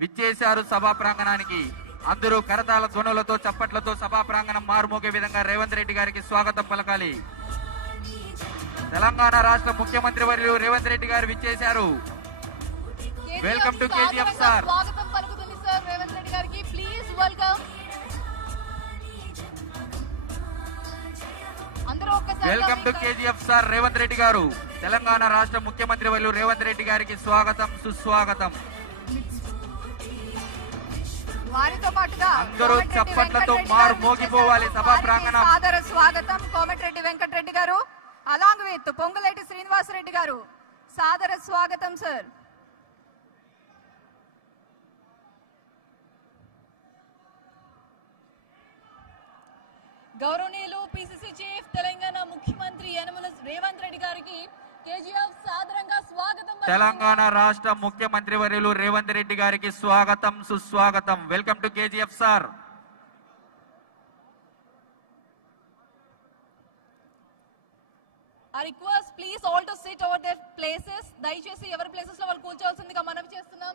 విచ్చేశారు సభా ప్రాంగణానికి. అందరూ కరతాళ ధ్వనులతో చప్పట్లతో సభా ప్రాంగణం మారుమోగే విధంగా రేవంత్ రెడ్డి గారికి స్వాగతం పలకాలి. తెలంగాణ రాష్ట్ర ముఖ్యమంత్రి వర్యులు రేవంత్ రెడ్డి గారు విచ్చేశారు. Welcome to KGF sir. స్వాగతం పలుకుతుంది సార్ రేవంత్ రెడ్డి గారికి. Please welcome. అందరూ ఒక్కసారి welcome to KGF sir Revanth Reddy గారు. తెలంగాణ రాష్ట్ర ముఖ్యమంత్రి వర్యులు రేవంత్ రెడ్డి గారికి స్వాగతం సుస్వాగతం. వారితో పాటుగా అందరూ చప్పట్లతో మారు మోగిపోవాలి సభా ప్రాంగణం. సాదర స్వాగతం కోమటిరెడ్డి వెంకటరెడ్డి గారు అలాంగ్ విత్ పొంగులేటి శ్రీనివాసరెడ్డి గారు. సాదర స్వాగతం సార్. గౌరవనీయులు పిసిసి చీఫ్ తెలంగాణ ముఖ్యమంత్రి యనమల రేవంత్ రెడ్డి గారికి కేజీఎఫ్ సాదరంగా స్వాగతం. తెలంగాణ రాష్ట్ర ముఖ్యమంత్రి వర్యులు రేవంత్ రెడ్డి గారికి స్వాగతం సుస్వాగతం. Welcome to KGF sir. I request please all to sit over their places. దయచేసి ఎవరి ప్లేసెస్ లో వాళ్ళు కూర్చోవాల్సిందిగా మనవి చేస్తున్నాం.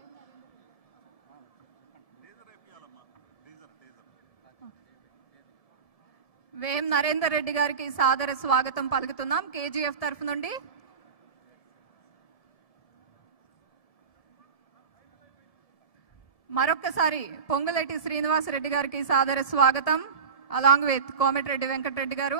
వేం నరేందర్ రెడ్డి గారికి సాదర స్వాగతం పలుకుతున్నాం కేజీఎఫ్ తరఫు నుండి. మరొక్కసారి పొంగులేటి శ్రీనివాసరెడ్డి గారికి సాదర స్వాగతం అలాంగ్ విత్ కోమటిరెడ్డి వెంకటరెడ్డి గారు.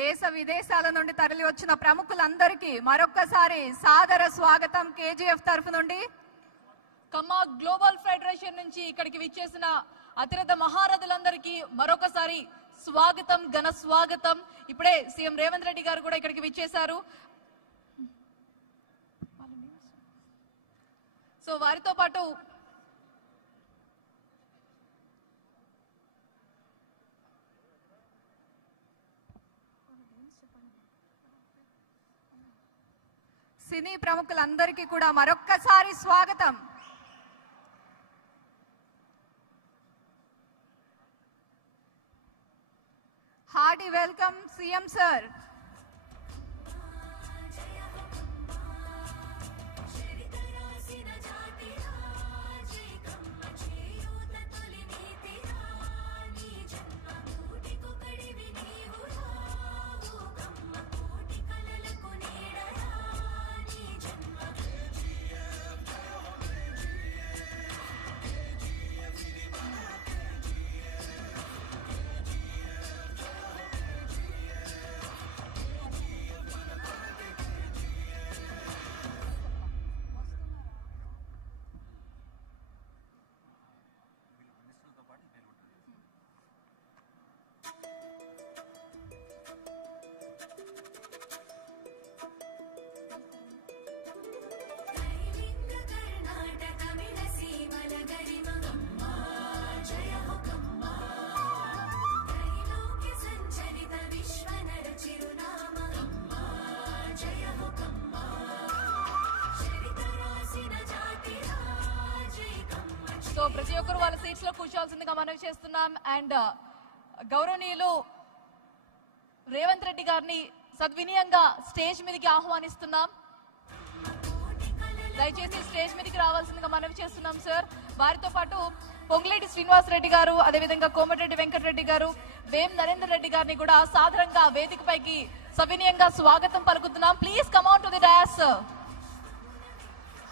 దేశ విదేశాల నుండి తరలి వచ్చిన ప్రముఖులందరికీ మరొక్కసారి సాదర స్వాగతం కేజీఎఫ్ తరఫు నుండి. కమ్మా గ్లోబల్ ఫెడరేషన్ నుంచి ఇక్కడికి విచ్చేసిన అతిరథ మహారథులందరికీ మరొకసారి స్వాగతం ఘన స్వాగతం. ఇప్పుడే సీఎం రేవంత్ రెడ్డి గారు కూడా ఇక్కడికి విచ్చేశారు. సో వారితో పాటు సినీ ప్రముఖులందరికీ కూడా మరొక్కసారి స్వాగతం. Hearty welcome CM sir. So ప్రతి ఒక్కరు వాళ్ళ సీట్స్ లో కూర్చోవాల్సిందిగా మనవి చేస్తున్నాం. అండ్ గౌరవనీయులు రేవంత్ రెడ్డి గారిని సద్వినయంగా స్టేజ్ మీదకి ఆహ్వానిస్తున్నాం. దయచేసి స్టేజ్ మీదకి రావాల్సిందిగా మనవి చేస్తున్నాం సార్. వారితో పాటు పొంగులేటి శ్రీనివాసరెడ్డి గారు, అదేవిధంగా కోమటిరెడ్డి వెంకటరెడ్డి గారు, వేం నరేందర్ రెడ్డి గారిని కూడా సాధారణంగా వేదికపైకి సవినయంగా స్వాగతం పలుకుతున్నాం. Please come on to the dais.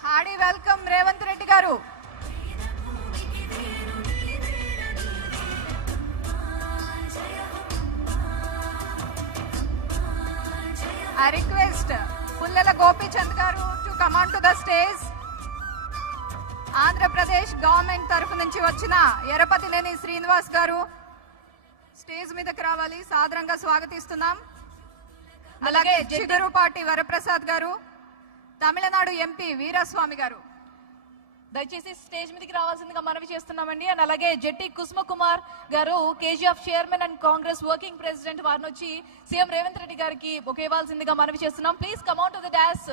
Hearty welcome Revanth Reddy garu. I request Pullela Gopichand గారు to come on to the stage. Andhra Pradesh government తరఫు నుంచి వచ్చిన ఎరపతినేని శ్రీనివాస్ గారు స్టేజ్ మీదకి రావాలి. సాదరంగా స్వాగతిస్తున్నాం. అలాగే చిగురుపాటి వరప్రసాద్ గారు, తమిళనాడు ఎంపీ వీరస్వామి గారు దయచేసి స్టేజ్ మీదకి రావాల్సిందిగా మనవి చేస్తున్నామండి. అండ్ అలాగే జెట్టి కుసుమ కుమార్ గారు, KGF chairman and Congress working president, వారిని వచ్చి సీఎం రేవంత్ రెడ్డి గారికి బొకే ఇవ్వాల్సిందిగా మనవి చేస్తున్నాం. Please come on to the dash.